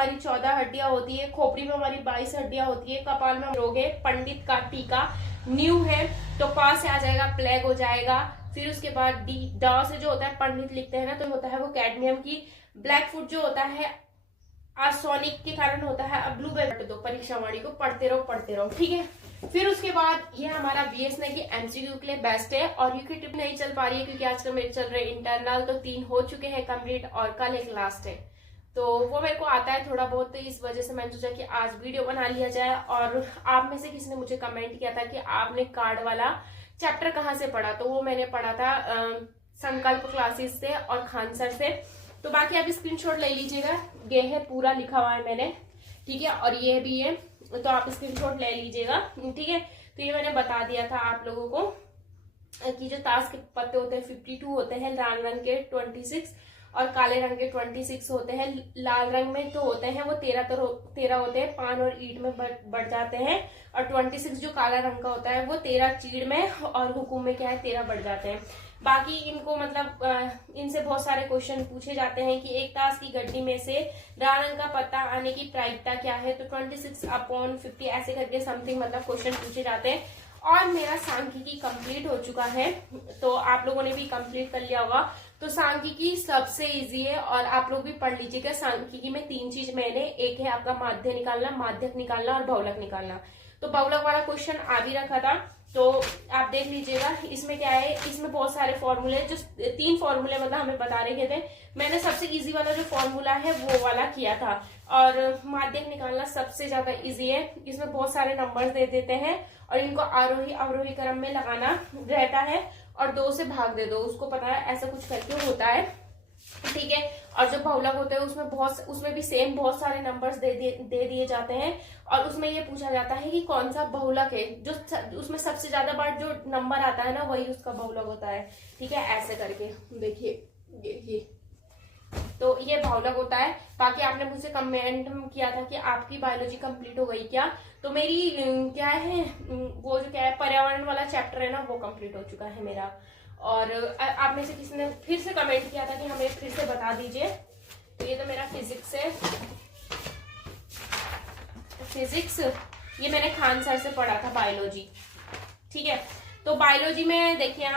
हमारी 14 हड्डियां होती है, खोपड़ी में हमारी 22 हड्डियां होती है, कपाल में रोग है, पंडित का टीका न्यू है तो पा से आ जाएगा प्लेग हो जाएगा। फिर उसके बाद डी ड से जो होता है पंडित लिखते हैं ना तो होता है वो कैडमियम की। ब्लैक फुट जो होता है आर्सेनिक के कारण होता है। अब ब्लू बेल्ट दो परीक्षा वाणी को पढ़ते रहो, ठीक है। फिर उसके बाद ये हमारा बीएसएनएल की एमसीक्यू के लिए बेस्ट है। और यूके टिप नहीं चल पा रही है क्योंकि आजकल मेरे चल रहे इंटरनल, तो 3 हो चुके हैं कंप्लीट और कल एक लास्ट है, तो वो मेरे को आता है थोड़ा बहुत, तो इस वजह से मैंने सोचा कि आज वीडियो बना लिया जाए। और आप में से किसी ने मुझे कमेंट किया था कि आपने कार्ड वाला चैप्टर कहाँ से पढ़ा, तो वो मैंने पढ़ा था संकल्प क्लासेस से और खान सर से। तो बाकी आप स्क्रीनशॉट ले लीजिएगा, ये है पूरा लिखा हुआ है मैंने, ठीक है। और ये भी है तो आप स्क्रीनशॉट ले लीजिएगा, ठीक है। तो ये मैंने बता दिया था आप लोगों को कि जो ताश के पत्ते होते हैं 52 होते हैं, लाल रंग के 26 और काले रंग के 26 होते हैं। लाल रंग में तो होते हैं वो 13 होते हैं, पान और ईट में बढ़ जाते हैं। और 26 जो काला रंग का होता है वो 13 चीड़ में और हुकुम में क्या है 13 बढ़ जाते हैं। बाकी इनको मतलब इनसे बहुत सारे क्वेश्चन पूछे जाते हैं कि एक ताश की गड्डी में से लाल रंग का पत्ता आने की प्रायिकता क्या है, तो 26/50 ऐसे करके समथिंग मतलब क्वेश्चन पूछे जाते हैं। और मेरा सांख्यिकी कंप्लीट हो चुका है, तो आप लोगों ने भी कंप्लीट कर लिया होगा। तो सांख्यिकी सबसे इजी है और आप लोग भी पढ़ लीजिएगा। सांख्यिकी में 3 चीज मैंने, एक है आपका माध्य निकालना, माध्यक निकालना और बहुलक निकालना। तो बहुलक वाला क्वेश्चन आ भी रखा था, तो आप देख लीजिएगा। इसमें क्या है, इसमें बहुत सारे फॉर्मूले, जो 3 फॉर्मूले मतलब हमें बता रहे थे। मैंने सबसे इजी वाला जो फॉर्मूला है वो वाला किया था। और माध्यक निकालना सबसे ज्यादा इजी है, इसमें बहुत सारे नंबर्स दे देते हैं और इनको आरोही अवरोही क्रम में लगाना रहता है और 2 से भाग दे दो, उसको पता है ऐसा कुछ करके होता है, ठीक है। और जो बहुलक होते हैं उसमें भी सेम बहुत सारे नंबर्स दे दिए जाते हैं और उसमें ये पूछा जाता है कि कौन सा बहुलक है, जो उसमें सबसे ज्यादा बार जो नंबर आता है ना वही उसका बहुलक होता है, ठीक है। ऐसे करके देखिए ये तो ये बहुलक होता है। बाकी आपने मुझसे कमेंट किया था कि आपकी बायोलॉजी कंप्लीट हो गई क्या, तो मेरी क्या है वो जो क्या है पर्यावरण वाला चैप्टर है ना वो कंप्लीट हो चुका है मेरा। और आप में से किसी ने फिर से कमेंट किया था कि हमें फिर से बता दीजिए। तो ये तो मेरा फिजिक्स है, फिजिक्स ये मैंने खान सर से पढ़ा था बायोलॉजी, ठीक है। तो बायोलॉजी में देखिए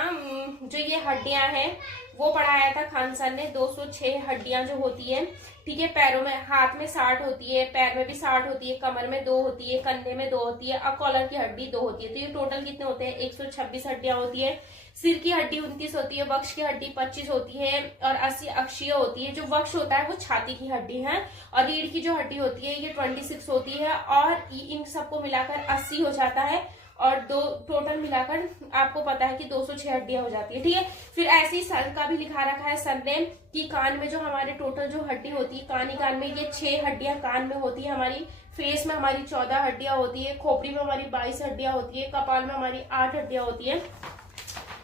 जो ये हड्डियां हैं वो पढ़ाया था खान सर ने। 206 हड्डियां जो होती है, ठीक है। पैरों में, हाथ में 60 होती है, पैर में भी 60 होती है, कमर में 2 होती है, कंधे में 2 होती है और कॉलर की हड्डी 2 होती है। तो ये टोटल कितने होते हैं 126 हड्डियां होती है। सिर की हड्डी 29 होती है, वक्ष की हड्डी 25 होती है और 80 अक्षीय होती है। जो वक्ष होता है वो छाती की हड्डी है और रीढ़ की जो हड्डी होती है ये 26 होती है और इन सबको मिलाकर 80 हो जाता है और दो टोटल मिलाकर आपको पता है कि 206 हड्डियां हो जाती है, ठीक है। फिर ऐसे ही सर का भी लिखा रखा है सर ने कि कान में जो हमारे टोटल जो हड्डी होती है कान ही कान में ये 6 हड्डियां कान में होती है हमारी। फेस में हमारी 14 हड्डियां होती है, खोपड़ी में हमारी 22 हड्डियां होती है, कपाल में हमारी 8 हड्डियां होती है।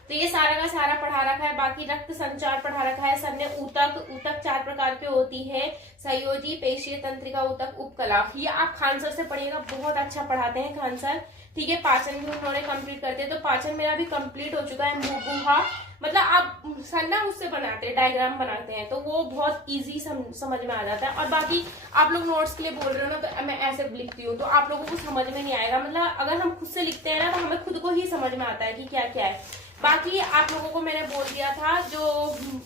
तो ये सारा का सारा पढ़ा रखा है। बाकी रक्त संचार पढ़ा रखा है सर ने। ऊतक 4 प्रकार की होती है, संयोजी, पेशीय तंत्रिका ऊतक, उपकला। ये आप खान सर से पढ़िएगा, बहुत अच्छा पढ़ाते हैं खान सर, ठीक है। पाचन भी उन्होंने कंप्लीट करते हैं, तो पाचन मेरा भी कंप्लीट हो चुका है। मुंह मतलब आप सर ना उससे बनाते हैं, डायग्राम बनाते हैं, तो वो बहुत इजी समझ में आ जाता है। और बाकी आप लोग नोट्स के लिए बोल रहे हो ना, तो मैं ऐसे लिखती हूँ तो आप लोगों को समझ में नहीं आएगा। मतलब अगर हम खुद से लिखते हैं ना तो हमें खुद को ही समझ में आता है कि क्या क्या है। बाकी आप लोगों को मैंने बोल दिया था जो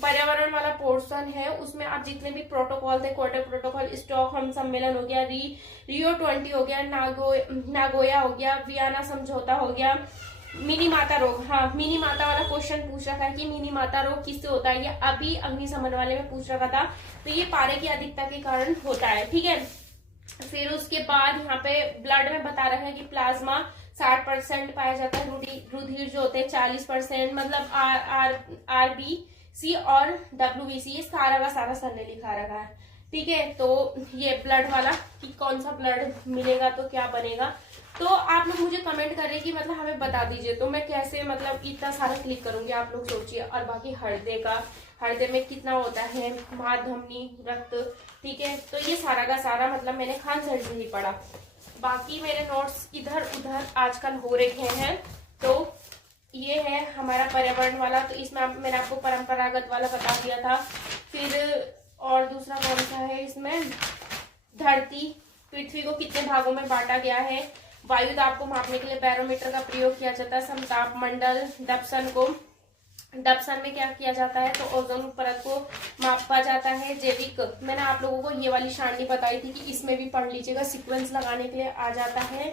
पर्यावरण वाला पोर्शन है उसमें आप जितने भी प्रोटोकॉल थे, क्वार्टर प्रोटोकॉल, स्टॉकहोम सम्मेलन हो गया, रियो 20 हो गया, नागोया हो गया, वियना समझौता हो गया, मिनी माता रोग, हाँ मिनी माता वाला क्वेश्चन पूछ रखा है कि मिनी माता रोग किससे होता है, ये अभी अग्निशमन वाले में पूछ रखा था। तो ये पारे की अधिकता के कारण होता है, ठीक है। फिर उसके बाद यहाँ पे ब्लड में बता रखा है कि प्लाज्मा 60% पाया जाता है, रुधिर जो होते हैं 40%, मतलब RBC और WBC, ये सारा का सारा सर ने लिखा रखा है, ठीक है। तो ये ब्लड वाला कि कौन सा ब्लड मिलेगा तो क्या बनेगा, तो आप लोग मुझे कमेंट करें कि मतलब हमें बता दीजिए, तो मैं कैसे मतलब इतना सारा क्लिक करूंगी, आप लोग सोचिए। और बाकी हृदय में कितना होता है, धमनी, रक्त, ठीक है। तो ये सारा का सारा मतलब मैंने खान सर से ही पढ़ा। बाकी मेरे नोट्स इधर उधर आजकल हो रहे हैं। तो ये है हमारा पर्यावरण वाला, तो इसमें मैंने आपको परंपरागत वाला बता दिया था। फिर और दूसरा कौन सा है इसमें, धरती, पृथ्वी को कितने भागों में बांटा गया है, वायु दाब को मापने के लिए बैरोमीटर का प्रयोग किया जाता है, समताप मंडल, डपसन में क्या किया जाता है, तो ओजोन परत को मापा जाता है, जैविक, मैंने आप लोगों को ये वाली सारणी बताई थी कि इसमें भी पढ़ लीजिएगा, सीक्वेंस लगाने के लिए आ जाता है।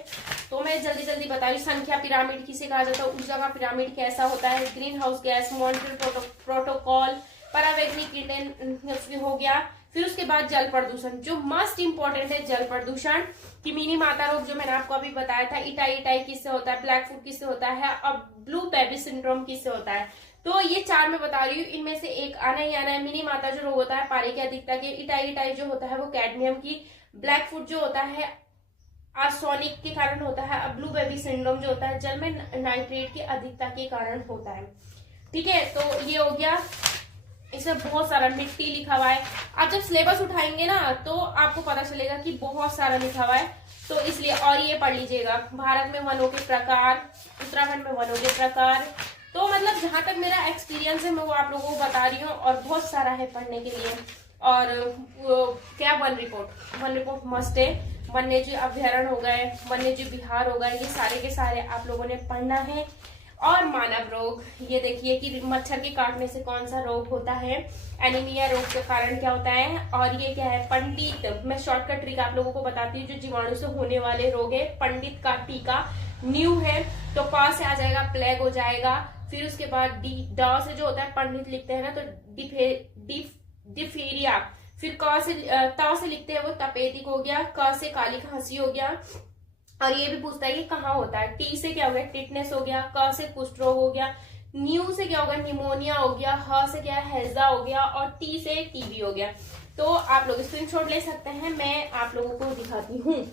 तो मैं जल्दी जल्दी बताई, संख्या पिरामिड किसे कहा जाता है, ऊर्जा का पिरामिड कैसा होता है, greenhouse gas, Montreal protocol, परावैज्ञानिक किरण हो गया। फिर उसके बाद जल प्रदूषण, जो मस्ट इंपॉर्टेंट है जल प्रदूषण, कि मिनी माता रोग जो मैंने आपको अभी बताया था, इटाई किससे होता है, ब्लैक फुट किससे होता है, और ब्लू बेबी सिंड्रोम किससे होता है। तो ये 4 मैं बता रही हूँ, इनमें से एक आना ही आना है। मिनी माता जो रोग होता है पारे की अधिकता के, इटाई जो होता है वो कैडमियम की, ब्लैक फुट जो होता है आर्सेनिक के कारण होता है, और ब्लू बेबी सिंड्रोम जो होता है जल में नाइट्रेट की अधिकता के कारण होता है। ठीक है, तो ये हो गया, इसमें बहुत सारा मिट्टी लिखा हुआ है। आप जब सिलेबस उठाएंगे ना तो आपको पता चलेगा कि बहुत सारा लिखा हुआ है, तो इसलिए, और ये पढ़ लीजिएगा, भारत में वनों के प्रकार, उत्तराखंड में वनों के प्रकार। तो मतलब जहां तक मेरा एक्सपीरियंस है मैं वो आप लोगों को बता रही हूँ, और बहुत सारा है पढ़ने के लिए। और क्या वन रिपोर्ट मस्ट है, वन्यजीव अभ्यारण्य हो गए, वन्यजीव विहार हो गए, ये सारे के सारे आप लोगों ने पढ़ना है। और मानव रोग, ये देखिए कि मच्छर के काटने से कौन सा रोग होता है, एनीमिया रोग का कारण क्या होता है, और ये क्या है पंडित, मैं शॉर्टकट ट्रिक आप लोगों को बताती हूँ, जो जीवाणु से होने वाले रोग है, पंडित का टीका, न्यू है तो प से आ जाएगा प्लेग हो जाएगा। फिर उसके बाद ड से जो होता है पंडित लिखते हैं ना तो डिफेरिया, फिर त से लिखते हैं वो तपेदिक हो गया, क से काली खांसी हो गया, और ये भी पूछता है कि कहाँ होता है, टी से क्या हो गया टिटनेस हो गया, क से कुष्ठ रोग हो गया, न्यू से क्या होगा निमोनिया हो गया, ह से क्या है हैजा हो गया, और टी से टीबी हो गया। तो आप लोग स्क्रीनशॉट ले सकते हैं, मैं आप लोगों को दिखाती हूँ।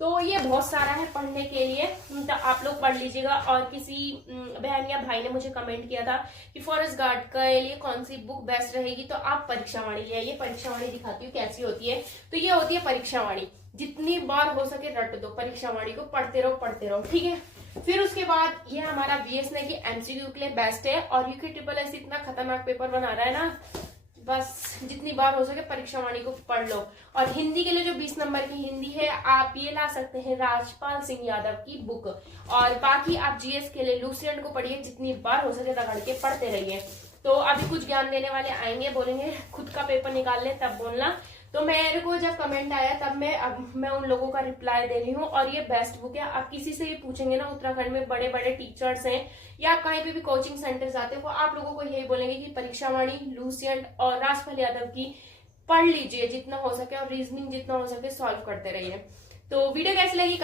तो ये बहुत सारा है पढ़ने के लिए, तो आप लोग पढ़ लीजिएगा। और किसी बहन या भाई ने मुझे कमेंट किया था कि फॉरेस्ट गार्ड के लिए कौन सी बुक बेस्ट रहेगी, तो आप परीक्षा वाणी ले आइए। परीक्षा वाणी दिखाती हूँ कैसी होती है। तो ये होती है परीक्षा वाणी, जितनी बार हो सके रट दो परीक्षा वाणी को, पढ़ते रहो, ठीक है। फिर उसके बाद ये हमारा बीएसएन की एमसीक्यू के लिए बेस्ट है, और यूके ट्रिपल एस इतना खतरनाक पेपर बना रहा है ना, बस जितनी बार हो सके परीक्षा वाणी को पढ़ लो। और हिंदी के लिए जो 20 नंबर की हिंदी है, आप ये ला सकते हैं राजपाल सिंह यादव की बुक। और बाकी आप जीएस के लिए लूसियन को पढ़िए, जितनी बार हो सके रगड़ के पढ़ते रहिए। तो अभी कुछ ज्ञान देने वाले आएंगे, बोलेंगे खुद का पेपर निकाल ले, तब बोलना। तो मेरे को जब कमेंट आया तब मैं उन लोगों का रिप्लाई दे रही हूँ। और ये बेस्ट बुक है, आप किसी से भी पूछेंगे ना, उत्तराखंड में बड़े बड़े टीचर्स हैं या आप कहीं पे भी कोचिंग सेंटर जाते हैं, वो आप लोगों को यही बोलेंगे कि परीक्षा वाणी, लूसियन और राजपाल यादव की पढ़ लीजिए जितना हो सके, और रीजनिंग जितना हो सके सॉल्व करते रहिए। तो वीडियो कैसी लगी